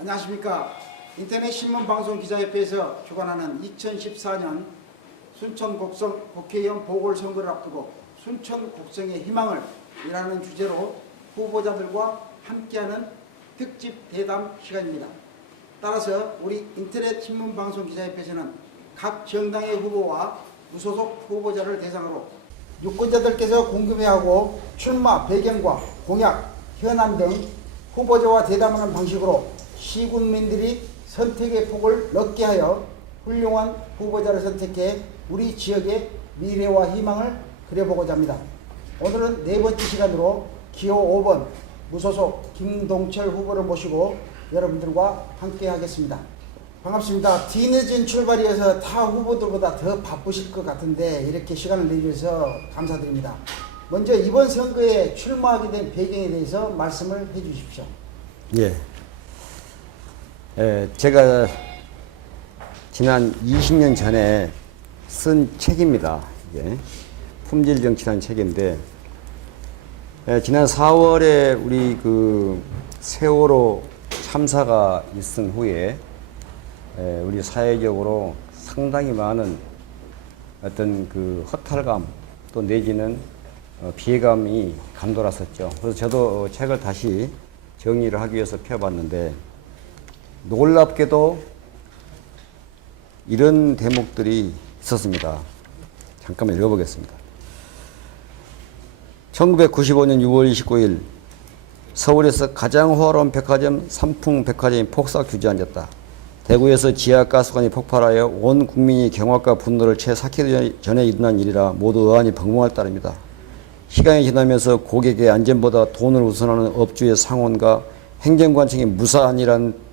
안녕하십니까. 인터넷 신문방송기자협회에서 주관하는 2014년 순천 곡성 국회의원 보궐선거를 앞두고 순천 곡성의 희망을 이라는 주제로 후보자들과 함께하는 특집 대담 시간입니다. 따라서 우리 인터넷 신문방송기자협회에서는 각 정당의 후보와 무소속 후보자를 대상으로 유권자들께서 궁금해하고 출마 배경과 공약, 현안 등 후보자와 대담하는 방식으로 시군민들이 선택의 폭을 넓게 하여 훌륭한 후보자를 선택해 우리 지역의 미래와 희망을 그려보고자 합니다. 오늘은 네 번째 시간으로 기호 5번 무소속 김동철 후보를 모시고 여러분들과 함께 하겠습니다. 반갑습니다. 뒤늦은 출발이어서 타 후보들보다 더 바쁘실 것 같은데 이렇게 시간을 내주셔서 감사드립니다. 먼저 이번 선거에 출마하게 된 배경에 대해서 말씀을 해주십시오. 예. 제가 지난 20년 전에 쓴 책입니다. 이게 품질정치라는 책인데, 지난 4월에 우리 그 세월호 참사가 있은 후에 우리 사회적으로 상당히 많은 어떤 그 허탈감 또 내지는 피해감이 감돌았었죠. 그래서 저도 책을 다시 정리를 하기 위해서 펴봤는데, 놀랍게도 이런 대목들이 있었습니다. 잠깐만 읽어보겠습니다. 1995년 6월 29일 서울에서 가장 호화로운 백화점 삼풍백화점이 폭삭 주저앉았다. 대구에서 지하가스관이 폭발하여 온 국민이 경악과 분노를 채 삭히기 전에 일어난 일이라 모두 의안이 방문할 따름이다. 시간이 지나면서 고객의 안전보다 돈을 우선하는 업주의 상원과 행정관청의 무사안이란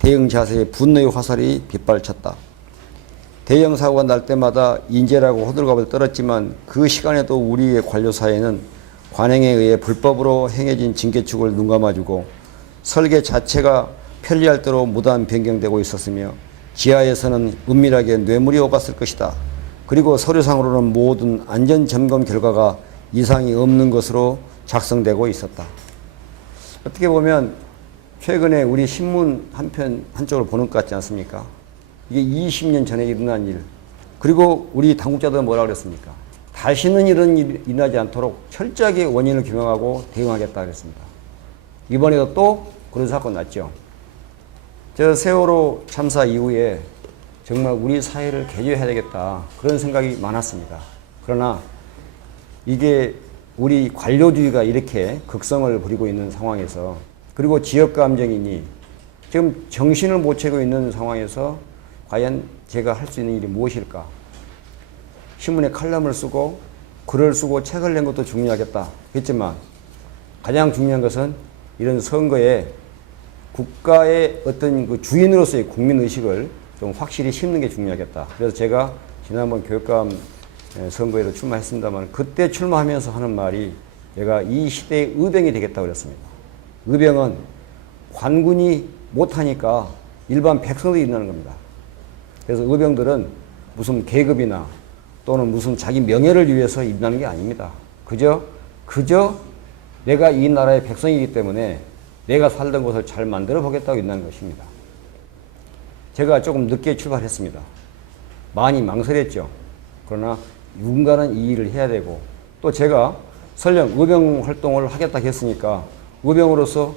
대응 자세에 분노의 화살이 빗발쳤다. 대형 사고가 날 때마다 인재라고 호들갑을 떨었지만 그 시간에도 우리의 관료사회는 관행에 의해 불법으로 행해진 징계축을 눈감아주고 설계 자체가 편리할 대로 무단 변경되고 있었으며 지하에서는 은밀하게 뇌물이 오갔을 것이다. 그리고 서류상으로는 모든 안전점검 결과가 이상이 없는 것으로 작성되고 있었다. 어떻게 보면 최근에 우리 신문 한쪽을 보는 것 같지 않습니까? 이게 20년 전에 일어난 일. 그리고 우리 당국자들은 뭐라 그랬습니까? 다시는 이런 일이 일어나지 않도록 철저하게 원인을 규명하고 대응하겠다 그랬습니다. 이번에도 또 그런 사건 났죠. 저 세월호 참사 이후에 정말 우리 사회를 개조해야 되겠다 그런 생각이 많았습니다. 그러나 이게 우리 관료주의가 이렇게 극성을 부리고 있는 상황에서, 그리고 지역감정이니 지금 정신을 못 차리고 있는 상황에서 과연 제가 할 수 있는 일이 무엇일까? 신문에 칼럼을 쓰고 글을 쓰고 책을 낸 것도 중요하겠다 했지만 가장 중요한 것은 이런 선거에 국가의 어떤 그 주인으로서의 국민의식을 좀 확실히 심는 게 중요하겠다. 그래서 제가 지난번 교육감 선거에도 출마했습니다만 그때 출마하면서 하는 말이 제가 이 시대의 의병이 되겠다고 그랬습니다. 의병은 관군이 못하니까 일반 백성들이 일어나는 겁니다. 그래서 의병들은 무슨 계급이나 또는 무슨 자기 명예를 위해서 일어나는 게 아닙니다. 그저 내가 이 나라의 백성이기 때문에 내가 살던 곳을 잘 만들어 보겠다고 일어나는 것입니다. 제가 조금 늦게 출발했습니다. 많이 망설였죠. 그러나 누군가는 이 일을 해야 되고, 또 제가 설령 의병 활동을 하겠다 했으니까 의병으로서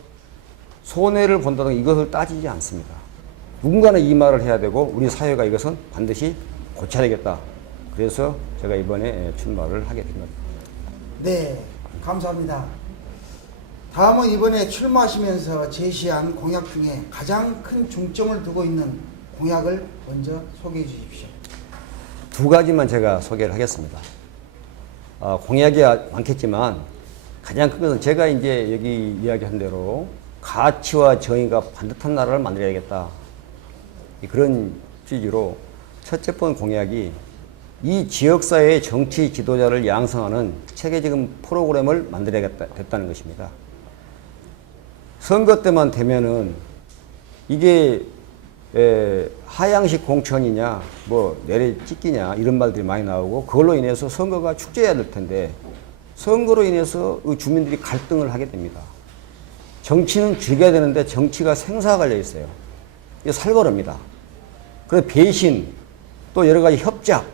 손해를 본다든가 이것을 따지지 않습니다. 누군가는 이 말을 해야 되고 우리 사회가 이것은 반드시 고쳐야 되겠다. 그래서 제가 이번에 출마를 하게 된 겁니다. 네, 감사합니다. 다음은 이번에 출마하시면서 제시한 공약 중에 가장 큰 중점을 두고 있는 공약을 먼저 소개해 주십시오. 두 가지만 제가 소개를 하겠습니다. 공약이 많겠지만 가장 큰 것은 제가 이제 여기 이야기한 대로 가치와 정의가 반듯한 나라를 만들어야겠다. 그런 취지로 첫째 번 공약이 이 지역사회의 정치 지도자를 양성하는 체계적인 프로그램을 만들어야겠다는 것입니다. 선거 때만 되면은 이게 하향식 공천이냐 뭐 내래 찍기냐 이런 말들이 많이 나오고 그걸로 인해서 선거가 축제해야 될 텐데 선거로 인해서 주민들이 갈등을 하게 됩니다. 정치는 즐겨야 되는데 정치가 생사가 걸려 있어요. 이게 살벌합니다. 그래서 배신, 또 여러 가지 협작,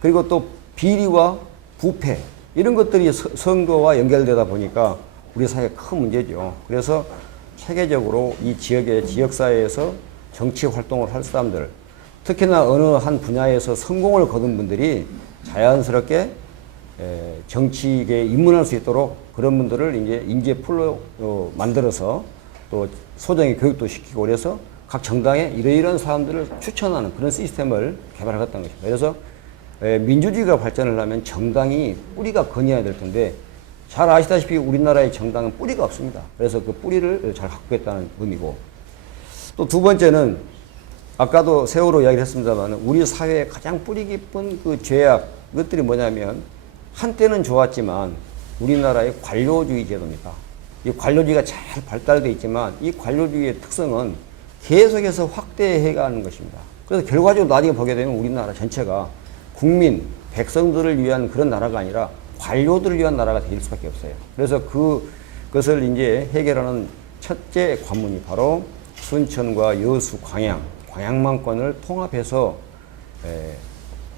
그리고 또 비리와 부패 이런 것들이 선거와 연결되다 보니까 우리 사회에 큰 문제죠. 그래서 체계적으로 이 지역사회에서 정치 활동을 할 사람들, 특히나 어느 한 분야에서 성공을 거둔 분들이 자연스럽게 정치계에 입문할 수 있도록 그런 분들을 이제 인재풀로 만들어서 또 소정의 교육도 시키고 그래서 각 정당에 이러이러한 사람들을 추천하는 그런 시스템을 개발하겠다는 것입니다. 그래서 민주주의가 발전을 하면 정당이 뿌리가 건해야 될 텐데 잘 아시다시피 우리나라의 정당은 뿌리가 없습니다. 그래서 그 뿌리를 잘 갖고있다는 의미고 또 두 번째는 아까도 세월호 이야기를 했습니다만 우리 사회의 가장 뿌리 깊은 그 죄악 그것들이 뭐냐면 한때는 좋았지만 우리나라의 관료주의 제도입니다. 이 관료주의가 잘 발달되어 있지만 이 관료주의의 특성은 계속해서 확대해 가는 것입니다. 그래서 결과적으로 나중에 보게 되면 우리나라 전체가 국민, 백성들을 위한 그런 나라가 아니라 관료들을 위한 나라가 될 수밖에 없어요. 그래서 그것을 이제 해결하는 첫째 관문이 바로 순천과 여수, 광양만권을 통합해서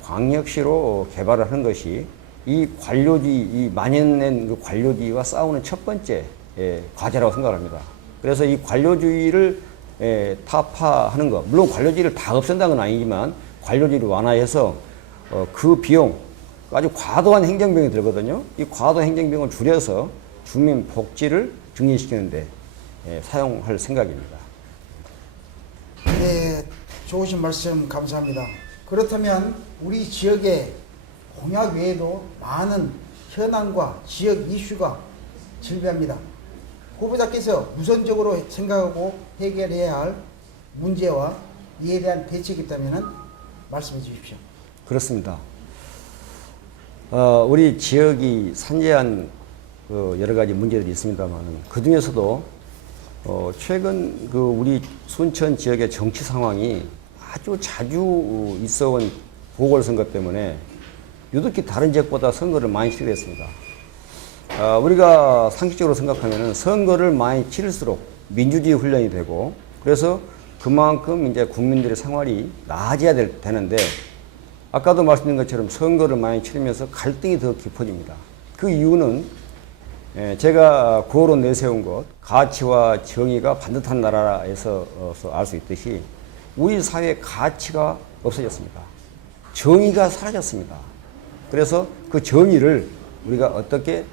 광역시로 개발을 하는 것이 이 관료주의, 이 만연된 그 관료주의와 싸우는 첫 번째 과제라고 생각합니다. 그래서 이 관료주의를 타파하는 것, 물론 관료주의를 다 없앤다는 건 아니지만 관료주의를 완화해서 그 비용, 아주 과도한 행정비용이 들거든요. 이 과도한 행정비용을 줄여서 주민 복지를 증진시키는데 사용할 생각입니다. 네, 좋으신 말씀 감사합니다. 그렇다면 우리 지역의 공약 외에도 많은 현안과 지역 이슈가 질비합니다. 후보자께서 우선적으로 생각하고 해결해야 할 문제와 이에 대한 대책이 있다면 말씀해 주십시오. 그렇습니다. 우리 지역이 산재한 여러 가지 문제들이 있습니다만 그 중에서도 최근 우리 순천 지역의 정치 상황이 아주 자주 있어온 보궐선거 때문에 유독히 다른 지역보다 선거를 많이 치르겠습니다. 우리가 상식적으로 생각하면 선거를 많이 치를수록 민주주의 훈련이 되고 그래서 그만큼 이제 국민들의 생활이 나아져야 되는데 아까도 말씀드린 것처럼 선거를 많이 치르면서 갈등이 더 깊어집니다. 그 이유는 제가 구호로 내세운 것 가치와 정의가 반듯한 나라에서 알 수 있듯이 우리 사회의 가치가 없어졌습니다. 정의가 사라졌습니다. 그래서 그 정의를 우리가 어떻게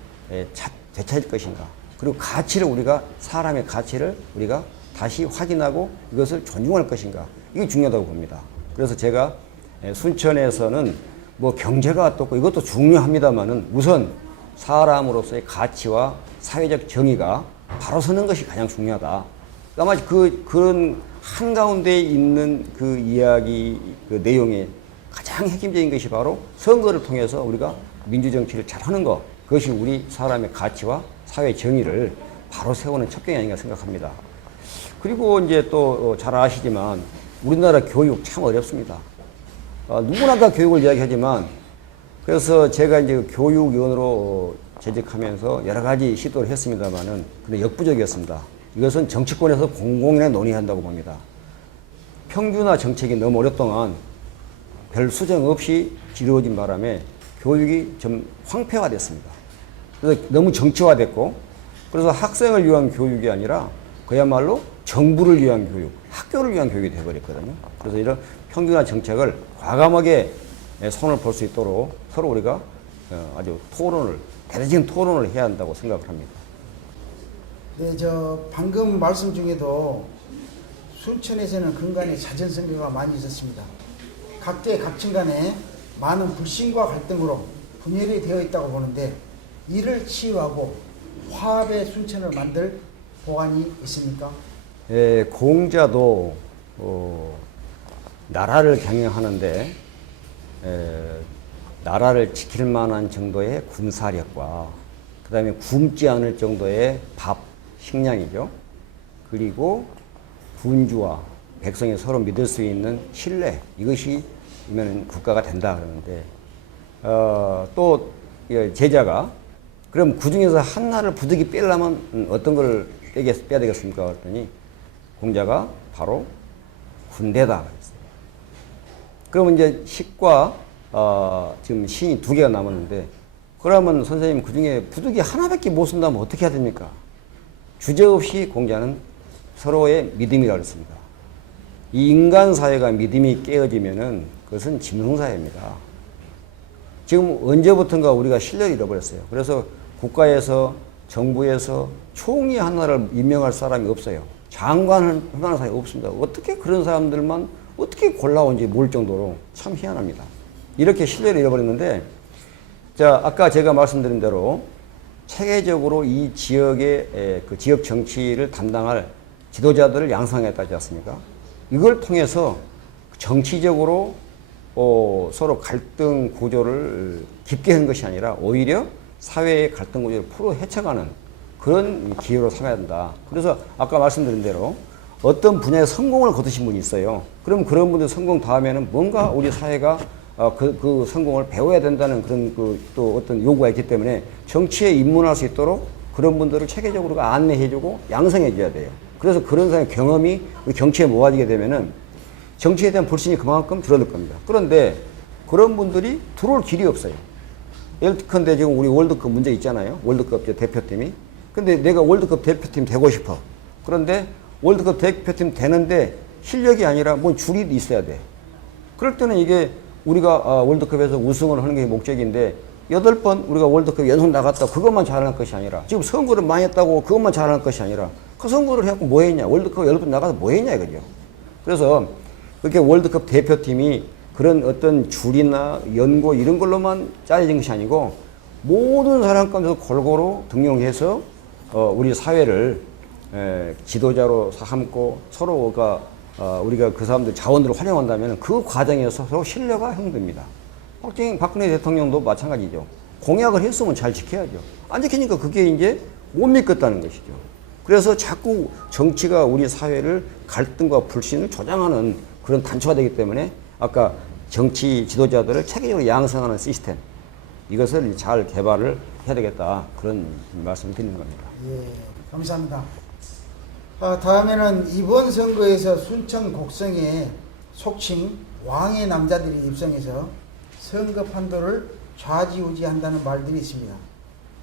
되찾을 것인가 그리고 가치를 우리가 사람의 가치를 우리가 다시 확인하고 이것을 존중할 것인가 이게 중요하다고 봅니다. 그래서 제가 순천에서는 뭐 경제가 어떻고 이것도 중요합니다만은 우선 사람으로서의 가치와 사회적 정의가 바로 서는 것이 가장 중요하다. 아마 그런 한가운데 있는 그 이야기 그 내용의 가장 핵심적인 것이 바로 선거를 통해서 우리가 민주정치를 잘하는 것 그것이 우리 사람의 가치와 사회 정의를 바로 세우는 첩경이 아닌가 생각합니다. 그리고 이제 또 잘 아시지만 우리나라 교육 참 어렵습니다. 누구나 다 교육을 이야기하지만 그래서 제가 이제 교육위원으로 재직하면서 여러 가지 시도를 했습니다만은 근데 역부족이었습니다. 이것은 정치권에서 공공연히 논의한다고 봅니다. 평준화 정책이 너무 오랫동안 별 수정 없이 이루어진 바람에 교육이 좀 황폐화됐습니다. 그래서 너무 정치화됐고 그래서 학생을 위한 교육이 아니라 그야말로 정부를 위한 교육, 학교를 위한 교육이 되어버렸거든요. 그래서 이런 평준화 정책을 과감하게 손을 볼 수 있도록 서로 우리가 아주 대대적인 토론을 해야 한다고 생각을 합니다. 네, 저 방금 말씀 중에도 순천에서는 근간에 잦은 선거가 많이 있었습니다. 각계 각층 간에 많은 불신과 갈등으로 분열이 되어 있다고 보는데 이를 치유하고 화합의 순천을 만들 보안이 있습니까? 예, 공자도 나라를 경영하는데 나라를 지킬 만한 정도의 군사력과 그 다음에 굶지 않을 정도의 밥, 식량이죠. 그리고 군주와 백성이 서로 믿을 수 있는 신뢰, 이것이 면 국가가 된다 그러는데 또 제자가 그럼 그 중에서 하나를 부득이 빼려면 어떤 걸 빼야 되겠습니까? 그랬더니 공자가 바로 군대다 그랬어요. 그러면 이제 식과 지금 신이 2개가 남았는데 그러면 선생님 그 중에 부득이 하나밖에 못 쓴다면 어떻게 해야 됩니까? 주제없이 공자는 서로의 믿음이라고 그랬습니다. 이 인간 사회가 믿음이 깨어지면은 그것은 짐승사회입니다. 지금 언제부턴가 우리가 신뢰를 잃어버렸어요. 그래서 국가에서 정부에서 총리 하나를 임명할 사람이 없어요. 장관을 임명할 사람이 없습니다. 어떻게 그런 사람들만 어떻게 골라온지 모를 정도로 참 희한합니다. 이렇게 신뢰를 잃어버렸는데 자 아까 제가 말씀드린 대로 체계적으로 이 지역의 그 지역 정치를 담당할 지도자들을 양성했다 하지 않습니까? 이걸 통해서 정치적으로 서로 갈등 구조를 깊게 한 것이 아니라 오히려 사회의 갈등 구조를 풀어 헤쳐가는 그런 기회로 삼아야 된다. 그래서 아까 말씀드린 대로 어떤 분야에 성공을 거두신 분이 있어요. 그럼 그런 분들 성공 다음에는 뭔가 우리 사회가 그 성공을 배워야 된다는 그런 또 어떤 요구가 있기 때문에 정치에 입문할 수 있도록 그런 분들을 체계적으로 안내해주고 양성해줘야 돼요. 그래서 그런 사람의 경험이 우리 정치에 모아지게 되면은 정치에 대한 불신이 그만큼 줄어들 겁니다. 그런데 그런 분들이 들어올 길이 없어요. 예컨대 지금 우리 월드컵 문제 있잖아요. 월드컵 대표팀이. 근데 내가 월드컵 대표팀 되고 싶어. 그런데 월드컵 대표팀 되는데 실력이 아니라 뭔 줄이 있어야 돼. 그럴 때는 이게 우리가 월드컵에서 우승을 하는 게 목적인데 8번 우리가 월드컵 연속 나갔다 그것만 잘하는 것이 아니라 지금 선거를 많이 했다고 그것만 잘하는 것이 아니라 그 선거를 해갖고 뭐 했냐. 월드컵 8번 나가서 뭐 했냐 이거죠. 그래서 그렇게 월드컵 대표팀이 그런 어떤 줄이나 연고 이런 걸로만 짜여진 것이 아니고 모든 사람 가운데서 골고루 등용해서 우리 사회를 지도자로 삼고 서로가 우리가 그 사람들 자원들을 활용한다면 그 과정에서 서로 신뢰가 형성됩니다. 박근혜 대통령도 마찬가지죠. 공약을 했으면 잘 지켜야죠. 안 지키니까 그게 이제 못 믿겠다는 것이죠. 그래서 자꾸 정치가 우리 사회를 갈등과 불신을 조장하는 그런 단초가 되기 때문에 아까 정치 지도자들을 체계적으로 양성하는 시스템 이것을 잘 개발을 해야 되겠다 그런 말씀을 드리는 겁니다. 예, 감사합니다. 다음에는 이번 선거에서 순천 곡성에 속칭 왕의 남자들이 입성해서 선거 판도를 좌지우지한다는 말들이 있습니다.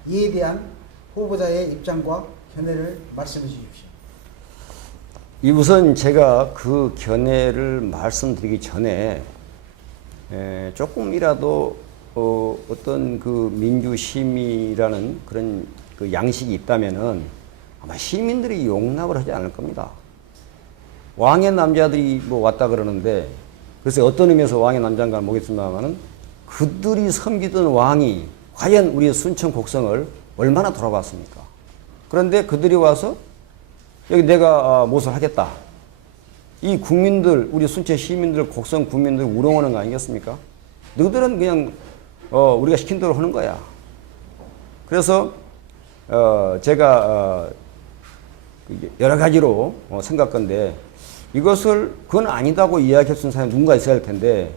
이에 대한 후보자의 입장과 견해를 말씀해 주십시오. 우선 제가 그 견해를 말씀드리기 전에 조금이라도 어떤 그 민주심이라는 그런 그 양식이 있다면은 아마 시민들이 용납을 하지 않을 겁니다. 왕의 남자들이 뭐 왔다 그러는데 글쎄 어떤 의미에서 왕의 남자인가 모르겠습니다만은 그들이 섬기던 왕이 과연 우리 순천 곡성을 얼마나 돌아봤습니까? 그런데 그들이 와서 여기 내가 무엇을 하겠다. 이 국민들, 우리 순천 시민들, 곡성 국민들 우롱하는 거 아니겠습니까? 너희들은 그냥 우리가 시킨 대로 하는 거야. 그래서 제가 여러 가지로 생각건데 이것을 그건 아니다고 이야기할 수 있는 사람이 누군가 있어야 할 텐데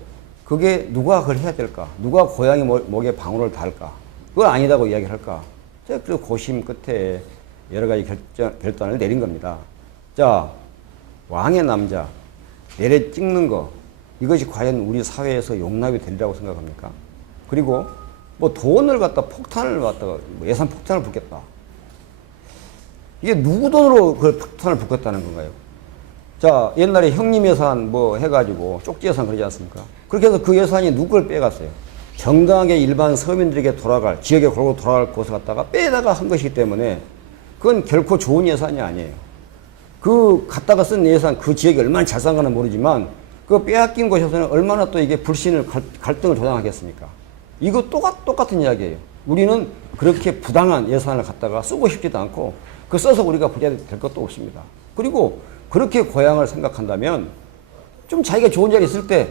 그게 누가 그걸 해야 될까? 누가 고양이 목에 방울을 달까? 그건 아니다고 이야기할까? 제가 그 고심 끝에 여러 가지 결단을 내린 겁니다. 자, 왕의 남자 내래 찍는 거 이것이 과연 우리 사회에서 용납이 되리라고 생각합니까? 그리고 뭐 돈을 갖다 폭탄을 갖다가 뭐 예산 폭탄을 붓겠다. 이게 누구 돈으로 그 폭탄을 붓겠다는 건가요? 자, 옛날에 형님 예산 뭐 해가지고 쪽지 예산 그러지 않습니까? 그렇게 해서 그 예산이 누구 걸 빼갔어요? 정당하게 일반 서민들에게 돌아갈, 지역에 골고루 돌아갈 곳을 갖다가 빼다가 한 것이기 때문에 그건 결코 좋은 예산이 아니에요. 그 갖다가 쓴 예산, 그 지역이 얼마나 잘 산가는 모르지만 그 빼앗긴 곳에서는 얼마나 또 이게 불신을, 갈등을 조장하겠습니까? 이거 똑같은 이야기예요. 우리는 그렇게 부당한 예산을 갖다가 쓰고 싶지도 않고 그 써서 우리가 부자가 될 것도 없습니다. 그리고 그렇게 고향을 생각한다면 좀 자기가 좋은 자리에 있을 때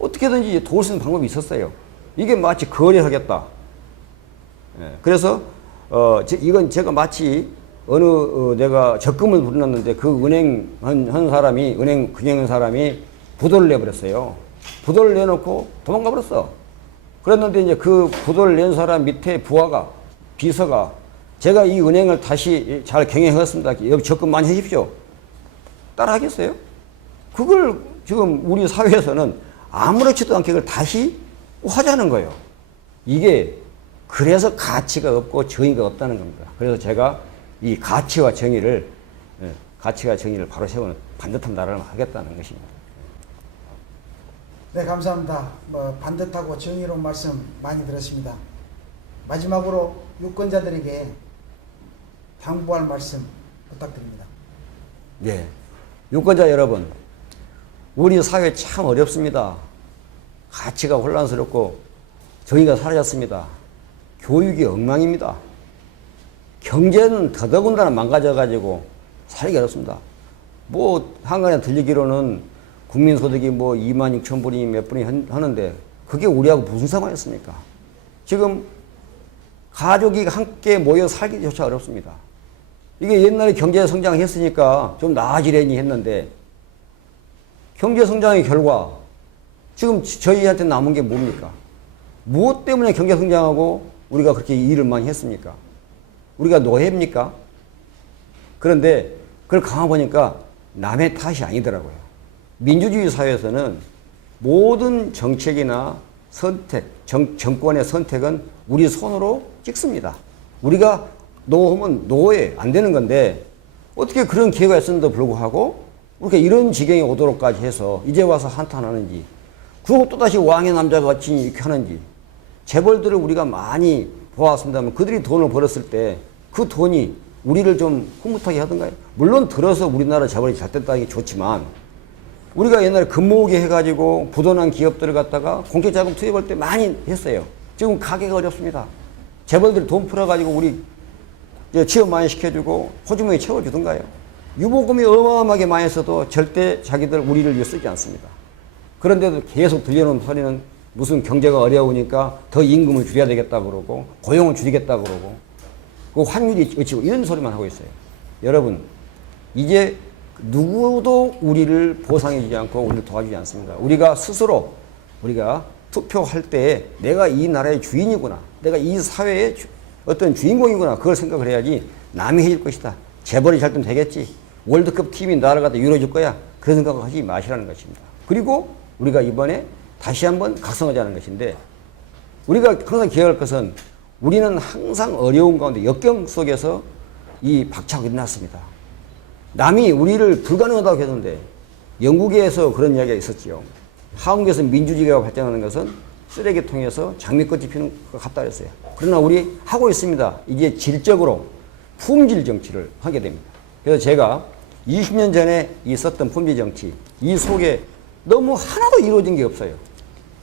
어떻게든지 도울 수 있는 방법이 있었어요. 이게 마치 거래하겠다. 그래서 이건 제가 마치 내가 적금을 불렀는데 그 은행 한 사람이, 은행 경영한 사람이 부도를 내버렸어요. 부도를 내놓고 도망가 버렸어. 그랬는데 이제 그 부도를 낸 사람 밑에 비서가 제가 이 은행을 다시 잘 경영하겠습니다. 여기 적금 많이 해십시오. 따라 하겠어요? 그걸 지금 우리 사회에서는 아무렇지도 않게 그걸 다시 하자는 거예요. 이게 그래서 가치가 없고 정의가 없다는 겁니다. 그래서 제가 이 가치와 정의를 바로 세우는 반듯한 나라를 하겠다는 것입니다. 네, 감사합니다. 반듯하고 정의로운 말씀 많이 들었습니다. 마지막으로 유권자들에게 당부할 말씀 부탁드립니다. 네, 유권자 여러분, 우리 사회 참 어렵습니다. 가치가 혼란스럽고 정의가 사라졌습니다. 교육이 엉망입니다. 경제는 더더군다나 망가져가지고 살기 어렵습니다. 한간에 들리기로는 국민소득이 2만 6천 불이 몇 분이 하는데 그게 우리하고 무슨 상관이었습니까? 지금 가족이 함께 모여 살기조차 어렵습니다. 이게 옛날에 경제 성장했으니까 좀 나아지려니 했는데 경제 성장의 결과 지금 저희한테 남은 게 뭡니까? 무엇 때문에 경제 성장하고 우리가 그렇게 일을 많이 했습니까? 우리가 노예입니까? 그런데 그걸 가만보니까 남의 탓이 아니더라고요. 민주주의 사회에서는 모든 정책이나 선택, 정권의 선택은 우리 손으로 찍습니다. 우리가 노하면 노예 안 되는 건데 어떻게 그런 기회가 있었는데도 불구하고 우리가 이런 지경에 오도록까지 해서 이제 와서 한탄하는지, 그리고 또다시 왕의 남자가 같이 이렇게 하는지, 재벌들을 우리가 많이 보았습니다만 그들이 돈을 벌었을 때 그 돈이 우리를 좀 흐뭇하게 하던가요? 물론 들어서 우리나라 재벌이 잘 됐다는 게 좋지만 우리가 옛날에 금모으기 해가지고 부도난 기업들을 갖다가 공개자금 투입할 때 많이 했어요. 지금 가게가 어렵습니다. 재벌들이 돈 풀어가지고 우리 취업 많이 시켜주고 호주머니 채워주던가요? 유보금이 어마어마하게 많이 써도 절대 자기들 우리를 위해 쓰지 않습니다. 그런데도 계속 들려놓은 소리는 무슨 경제가 어려우니까 더 임금을 줄여야 되겠다 그러고 고용을 줄이겠다 그러고 그 환율이 어치고 이런 소리만 하고 있어요. 여러분, 이제 누구도 우리를 보상해주지 않고 우리를 도와주지 않습니다. 우리가 스스로 우리가 투표할 때 내가 이 나라의 주인이구나, 내가 이 사회의 어떤 주인공이구나, 그걸 생각을 해야지 남이 해줄 것이다, 재벌이 잘 되면 되겠지, 월드컵 팀이 나라가 다 이루어질 거야, 그런 생각을 하지 마시라는 것입니다. 그리고 우리가 이번에 다시 한번 각성하자는 것인데, 우리가 항상 기억할 것은 우리는 항상 어려운 가운데 역경 속에서 이 박차가 일어났습니다. 남이 우리를 불가능하다고 했는데 영국에서 그런 이야기가 있었지요. 한국에서 민주주의가 발전하는 것은 쓰레기통에서 장미꽃이 피는 것 같다 그랬어요. 그러나 우리 하고 있습니다. 이제 질적으로 품질 정치를 하게 됩니다. 그래서 제가 20년 전에 있었던 품질 정치, 이 속에 너무 하나도 이루어진 게 없어요.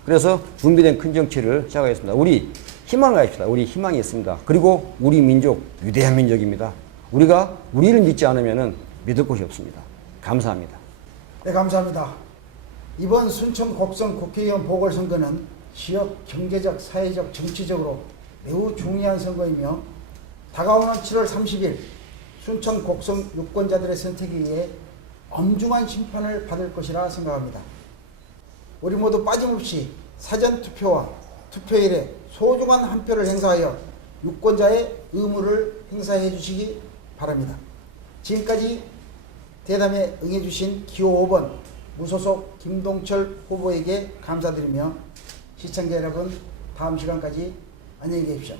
그래서 준비된 큰 정치를 시작하겠습니다. 우리 희망을 가집시다. 우리 희망이 있습니다. 그리고 우리 민족, 위대한 민족입니다. 우리가 우리를 믿지 않으면 믿을 곳이 없습니다. 감사합니다. 네, 감사합니다. 이번 순천 곡성 국회의원 보궐선거는 지역 경제적, 사회적, 정치적으로 매우 중요한 선거이며 다가오는 7월 30일 순천 곡성 유권자들의 선택에 의해 엄중한 심판을 받을 것이라 생각합니다. 우리 모두 빠짐없이 사전투표와 투표일에 소중한 한 표를 행사하여 유권자의 의무를 행사해 주시기 바랍니다. 지금까지 대담에 응해주신 기호 5번 무소속 김동철 후보에게 감사드리며 시청자 여러분, 다음 시간까지 안녕히 계십시오.